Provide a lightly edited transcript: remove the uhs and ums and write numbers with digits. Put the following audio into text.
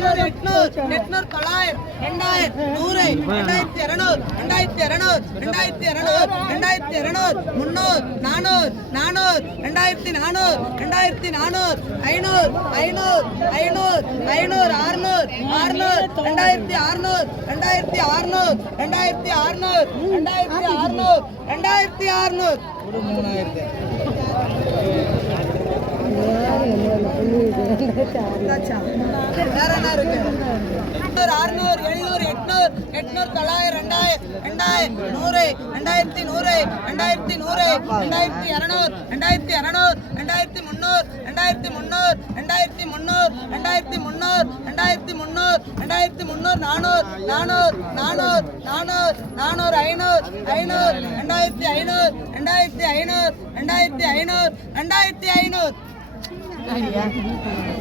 800 800 900 2000 2200 2200 2200 2200 300 400 400 2400 2400 500 500 500 500 600 600 2600 2600 2600 2600 2600 ஒரு 3000 2500